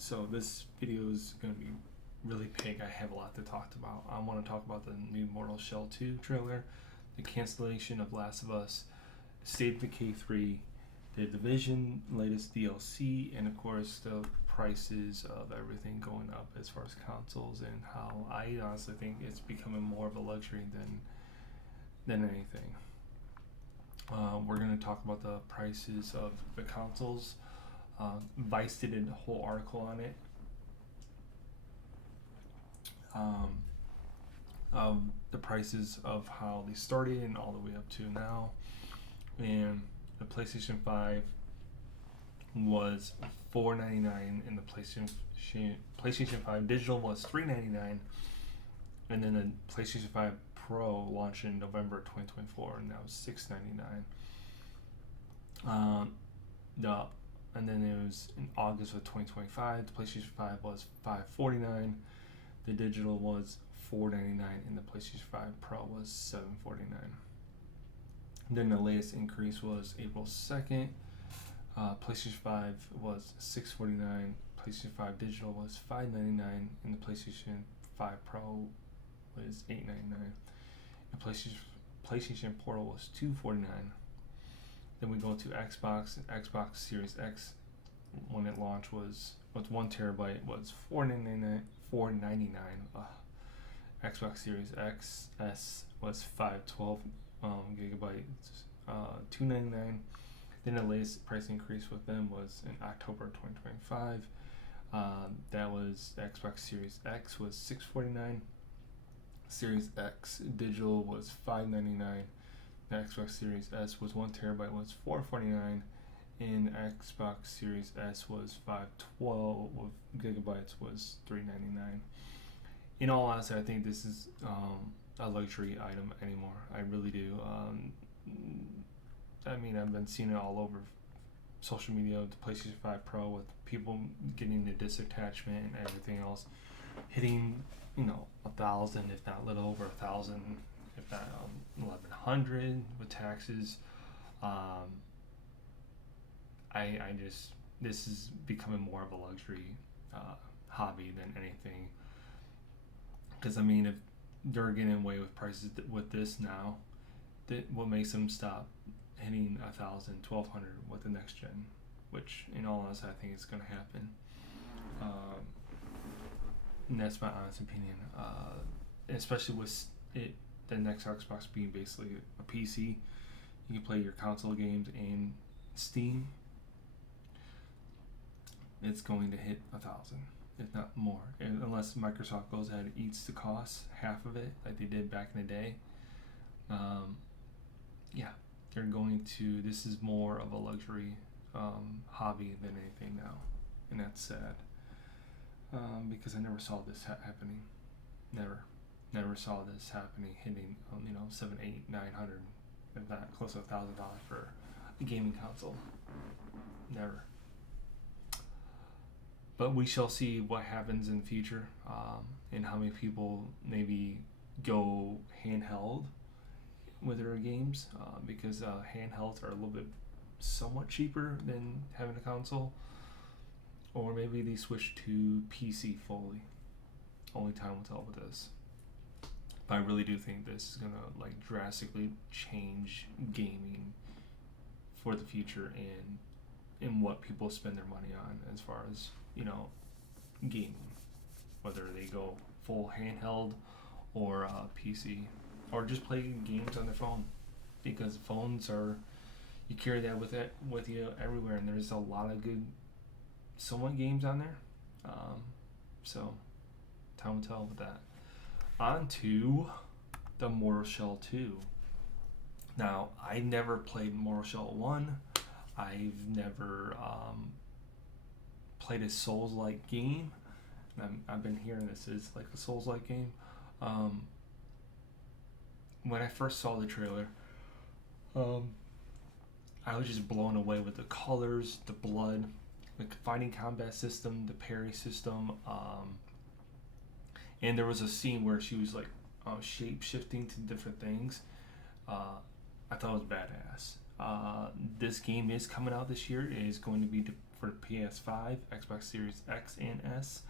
So this video is going to be really big. I have a lot to talk about. I want to talk about the new Mortal Shell 2 trailer, the cancellation of Last of Us, State of Decay 3, the Division latest DLC, and of course the prices of everything going up as far as consoles, and how I honestly think it's becoming more of a luxury than anything. We're going to talk about the prices of the consoles. Vice did a whole article on it. The prices of how they started and all the way up to now. And the PlayStation 5 was $4.99, and the PlayStation 5 digital was $3.99, and then the PlayStation 5 Pro launched in November 2024, and that was $6.99. And then it was in August of 2025. The PlayStation 5 was $5.49. The digital was $4.99, and the PlayStation 5 Pro was $7.49. Then the latest increase was April 2nd. PlayStation 5 was $6.49. PlayStation 5 digital was $5.99, and the PlayStation 5 Pro was $8.99. The PlayStation Portal was $2.49. Then we go to Xbox. Xbox Series X, when it launched, was 1 terabyte was $4.99. Xbox Series X S was 512 gigabytes, $2.99. Then the latest price increase with them was in October 2025. That was the Xbox Series X was $6.49. Series X digital was $5.99. The Xbox Series S was 1 terabyte was $4.49, and Xbox Series S was 512 gigabytes was $3.99. In all honesty, I think this is a luxury item anymore. I really do. I mean, I've been seeing it all over social media, the PlayStation 5 Pro, with people getting the disc attachment and everything else, hitting 1,000, if not a little over 1,000, if not 1,100 with taxes. This is becoming more of a luxury hobby than anything. Because I mean, if they're getting away with prices with this now, what makes them stop hitting 1,000, 1,200 with the next gen? Which, in all honesty, I think is going to happen. And that's my honest opinion. Especially with the next Xbox being basically a PC, you can play your console games in Steam. It's going to hit 1,000, if not more, unless Microsoft goes ahead and eats the cost, half of it, like they did back in the day. They're going to. This is more of a luxury hobby than anything now, and that's sad. Because I never saw this happening. Never saw this happening, hitting $700, $800, $900, if not close to $1,000 for a gaming console. Never. But we shall see what happens in the future, and how many people maybe go handheld with their games, because handhelds are a little bit somewhat cheaper than having a console, or maybe they switch to PC fully. Only time will tell with this. But I really do think this is gonna drastically change gaming for the future, and in what people spend their money on as far as gaming, whether they go full handheld or PC, or just play games on their phone, because phones are, you carry that with you everywhere, and there's a lot of good somewhat games on there. So time will tell with that. On to the Mortal Shell 2. Now, I never played Mortal Shell 1. I've never played a Souls-like game. I've been hearing this is like a Souls-like game. When I first saw the trailer, I was just blown away with the colors, the blood, the fighting combat system, the parry system, and there was a scene where she was shape shifting to different things. I thought it was badass. This game is coming out this year. It is going to be for PS5, Xbox Series X and S,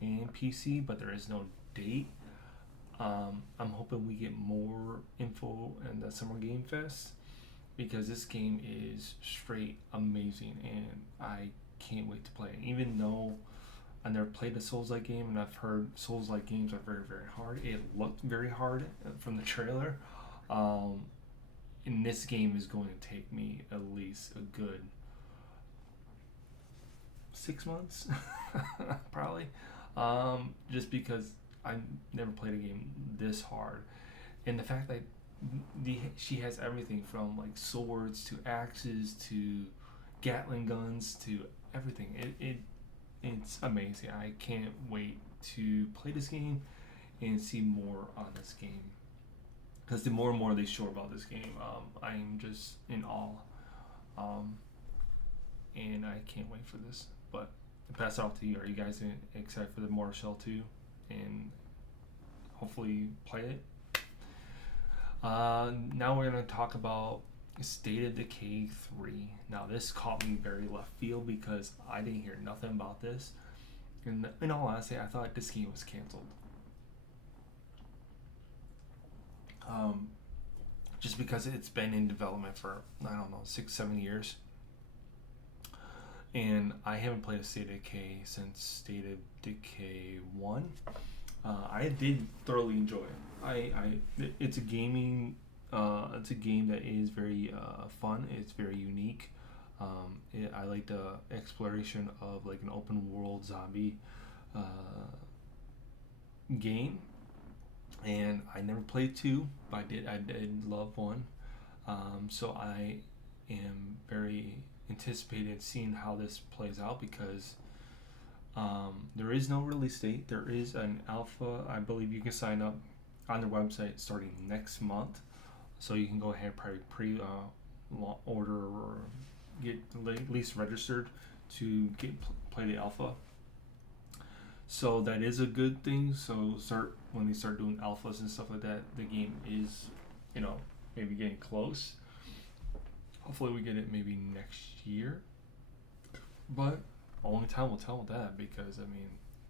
and PC, but there is no date. I'm hoping we get more info in the Summer Game Fest because this game is straight amazing and I can't wait to play it. Even though I never played a Souls-like game and I've heard Souls-like games are very, very hard. It looked very hard from the trailer. Um, and this game is going to take me at least a good 6 months, probably. Just because I never played a game this hard, and the fact that she has everything from like swords to axes to Gatling guns to everything. It's amazing. I can't wait to play this game and see more on this game. Because the more and more they show about this game, I'm just in awe. Um, and I can't wait for this. But I'll pass it off to you. Are you guys excited for the Mortal Shell 2? And hopefully play it? Now we're going to talk about State of Decay 3. Now this caught me very left field because I didn't hear nothing about this. And in all honesty, I thought this game was canceled. Just because it's been in development for, I don't know, 6-7 years. And I haven't played a State of Decay since State of Decay 1. I did thoroughly enjoy it. It's a gaming, it's a game that is very fun. It's very unique. I like the exploration of like an open world zombie game. And I never played 2, but I did love 1. So I am very anticipated seeing how this plays out because there is no release date. There is an alpha. I believe you can sign up on their website starting next month. So you can go ahead and probably order or get at least registered to play the alpha. So that is a good thing. So when they start doing alphas and stuff like that, the game is, maybe getting close. Hopefully we get it maybe next year. But only time will tell with that because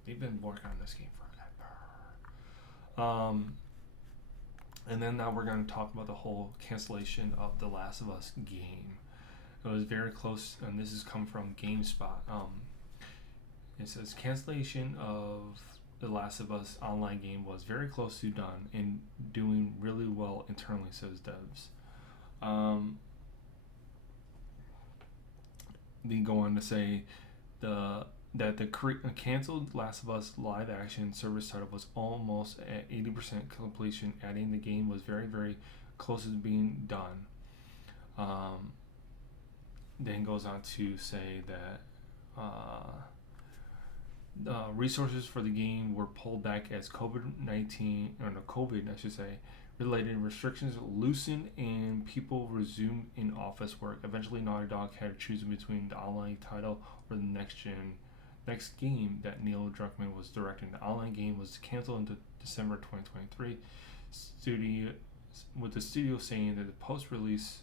they've been working on this game forever. And then now we're going to talk about the whole cancellation of The Last of Us game. It was very close, and this has come from GameSpot. It says cancellation of The Last of Us online game was very close to done and doing really well internally, says devs. They go on to say that the canceled Last of Us live action service title was almost at 80% completion, adding the game was very, very close to being done. Then goes on to say that resources for the game were pulled back as COVID-19, or no, COVID, I should say, related restrictions loosened and people resumed in-office work. Eventually, Naughty Dog had to choose between the online title or the next game that Neil Druckmann was directing. The online game was canceled in December 2023, with the studio saying that the post-release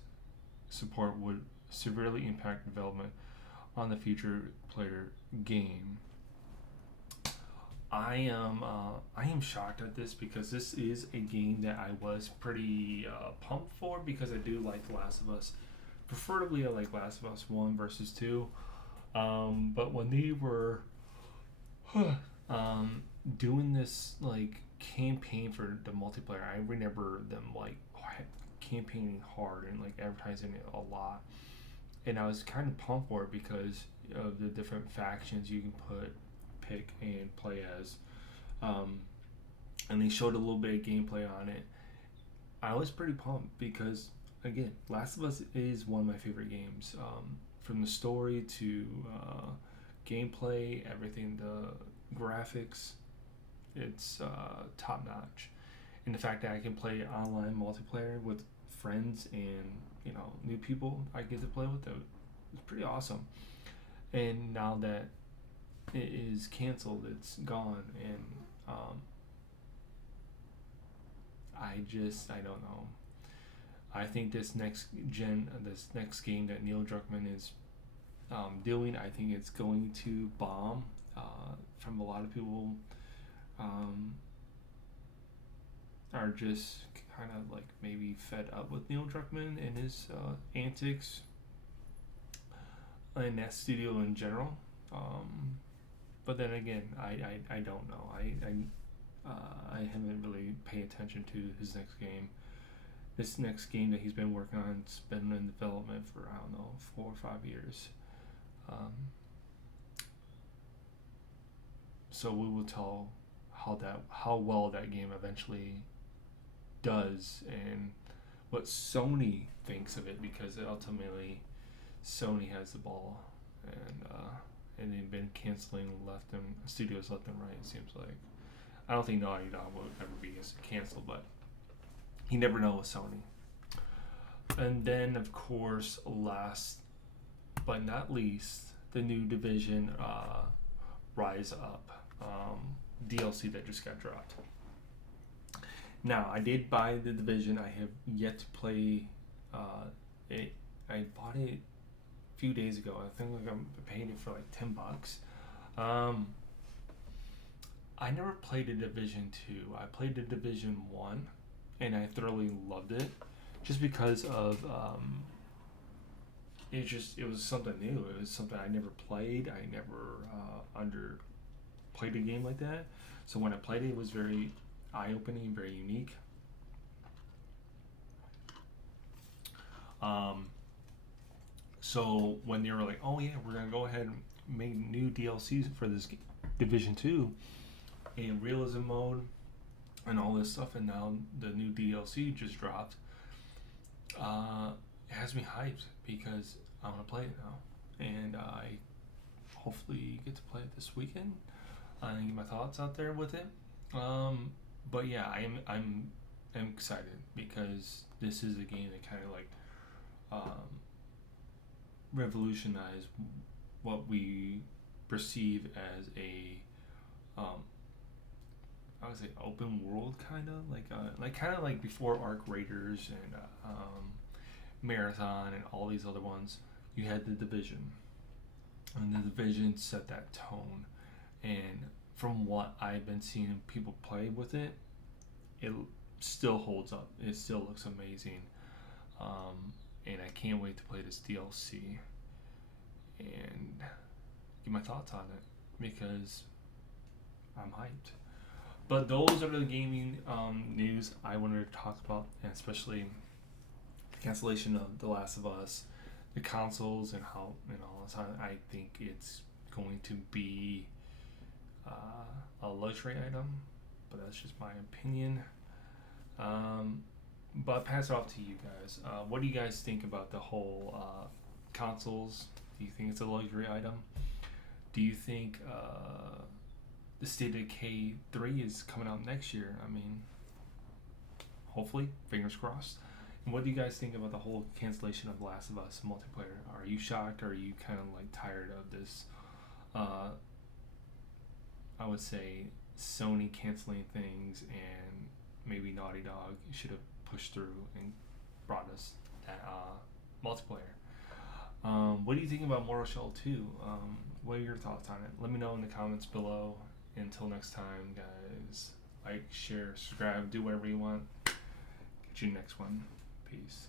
support would severely impact development on the future player game. I am shocked at this because this is a game that I was pretty pumped for because I do like The Last of Us. Preferably I like Last of Us 1 versus 2. But when they were doing this like campaign for the multiplayer, I remember them like campaigning hard and like advertising it a lot. And I was kind of pumped for it because of the different factions you can pick and play as. And they showed a little bit of gameplay on it. I was pretty pumped because, again, Last of Us is one of my favorite games. From the story to gameplay, everything, the graphics, it's top notch. And the fact that I can play online multiplayer with friends and new people I get to play with them, it's pretty awesome. And now that it is canceled, it's gone, and I don't know. I think this next game that Neil Druckmann is doing. I think it's going to bomb. From a lot of people, um, are just kind of like maybe fed up with Neil Druckmann and his antics in that studio in general. But then again, I don't know. I haven't really paid attention to his next game. This next game that he's been working on, it's been in development for, I don't know, 4 or 5 years. Um, so we will tell how well that game eventually does and what Sony thinks of it, because ultimately Sony has the ball, and they've been canceling studios left and right. It seems like I don't think Naughty Dog will ever be canceled, but you never know with Sony. And then, of course, last but not least, the new Division Rise Up DLC that just got dropped. Now, I did buy the Division. I have yet to play it. I bought it a few days ago. I think I'm paying it for like $10. I never played the Division 2. I played the Division 1, and I thoroughly loved it, just because of it was something new. It was something I never played. I never played a game like that. So when I played it, it was very eye-opening, very unique. So when they were like, "Oh yeah, we're gonna go ahead and make new DLCs for this Division 2 in realism mode and all this stuff," and now the new DLC just dropped, it has me hyped because I want to play it now, and I hopefully get to play it this weekend and get my thoughts out there with it. But yeah, I'm excited because this is a game that kind of like revolutionized what we perceive as a I would say open world, kind of like before Arc Raiders and Marathon and all these other ones. You had the Division, and the Division set that tone. And from what I've been seeing people play with it, it still holds up. It still looks amazing, and I can't wait to play this DLC and get my thoughts on it because I'm hyped. But those are the gaming news I wanted to talk about, and especially the cancellation of The Last of Us, the consoles, and how I think it's going to be a luxury item, but that's just my opinion. But I'll pass it off to you guys. What do you guys think about the whole consoles? Do you think it's a luxury item? Do you think the State of Decay 3 is coming out next year? I mean, hopefully, fingers crossed. And what do you guys think about the whole cancellation of Last of Us multiplayer? Are you shocked, or are you kind of like tired of this? I would say Sony canceling things, and maybe Naughty Dog should have pushed through and brought us that multiplayer. What do you think about Mortal Shell 2? What are your thoughts on it? Let me know in the comments below. Until next time, guys, like, share, subscribe, do whatever you want. Get you next one. Peace.